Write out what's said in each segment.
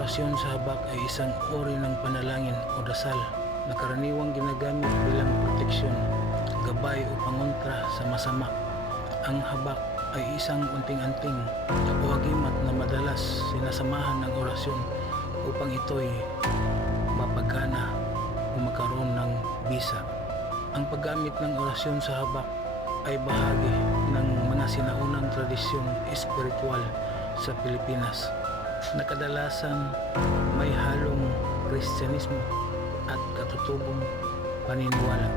orasyon sa habak ay isang uri ng panalangin o dasal na karaniwang ginagamit bilang proteksyon, gabay o pangontra sa masama. Ang habak ay isang unting-anting o agimat na madalas sinasamahan ng orasyon upang ito'y mapagana o magkaroon ng bisa. Ang paggamit ng orasyon sa habak ay bahagi ng mga sinaunang tradisyong espiritual sa Pilipinas na kadalasan may halong Kristyanismo at katutubong paniniwala.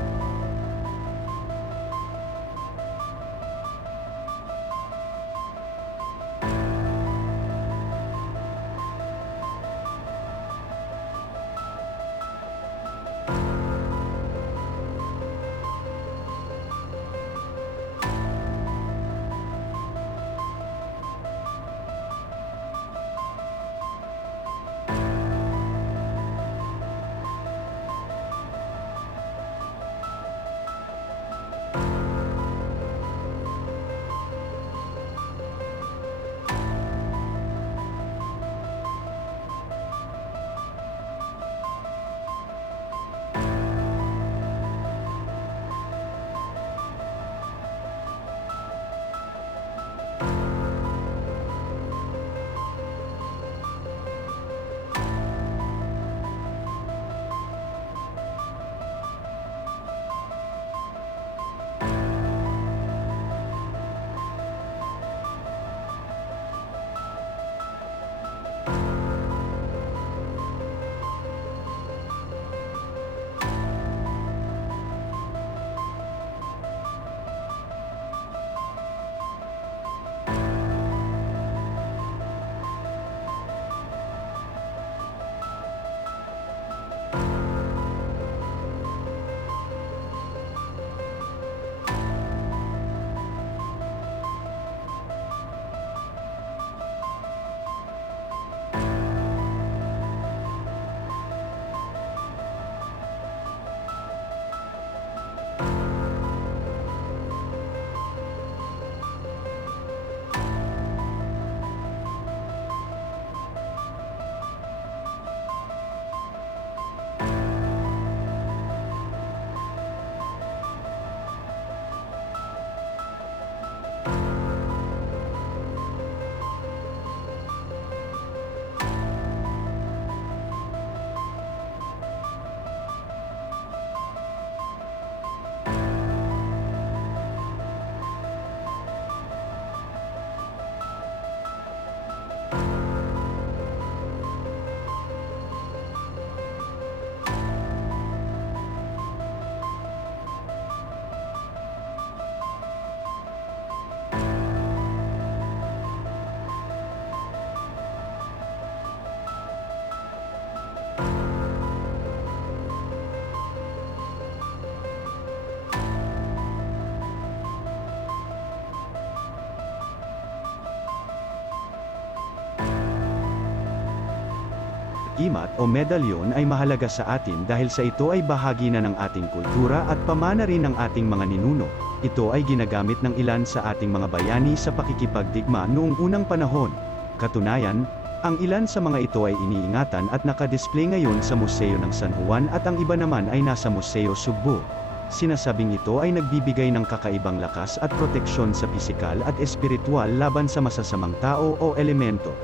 Imat o medalyon ay mahalaga sa atin dahil sa ito ay bahagi na ng ating kultura at pamana rin ng ating mga ninuno. Ito ay ginagamit ng ilan sa ating mga bayani sa pakikipagdigma noong unang panahon. Katunayan, ang ilan sa mga ito ay iniingatan at nakadisplay ngayon sa Museo ng San Juan at ang iba naman ay nasa Museo Sugbo. Sinasabing ito ay nagbibigay ng kakaibang lakas at proteksyon sa pisikal at espiritual laban sa masasamang tao o elemento.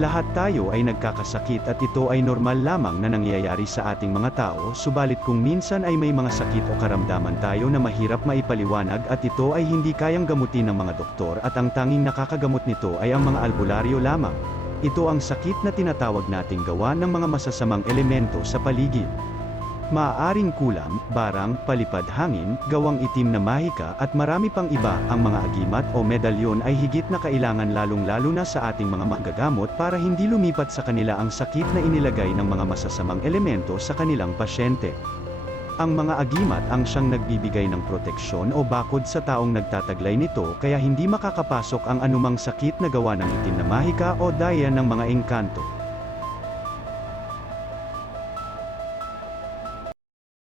Lahat tayo ay nagkakasakit at ito ay normal lamang na nangyayari sa ating mga tao, subalit kung minsan ay may mga sakit o karamdaman tayo na mahirap maipaliwanag at ito ay hindi kayang gamutin ng mga doktor at ang tanging nakakagamot nito ay ang mga albularyo lamang. Ito ang sakit na tinatawag nating gawa ng mga masasamang elemento sa paligid. Maaaring kulam, barang, palipad hangin, gawang itim na mahika at marami pang iba. Ang mga agimat o medalyon ay higit na kailangan lalong-lalo na sa ating mga manggagamot para hindi lumipat sa kanila ang sakit na inilagay ng mga masasamang elemento sa kanilang pasyente. Ang mga agimat ang siyang nagbibigay ng proteksyon o bakod sa taong nagtataglay nito kaya hindi makakapasok ang anumang sakit na gawa ng itim na mahika o daya ng mga engkanto.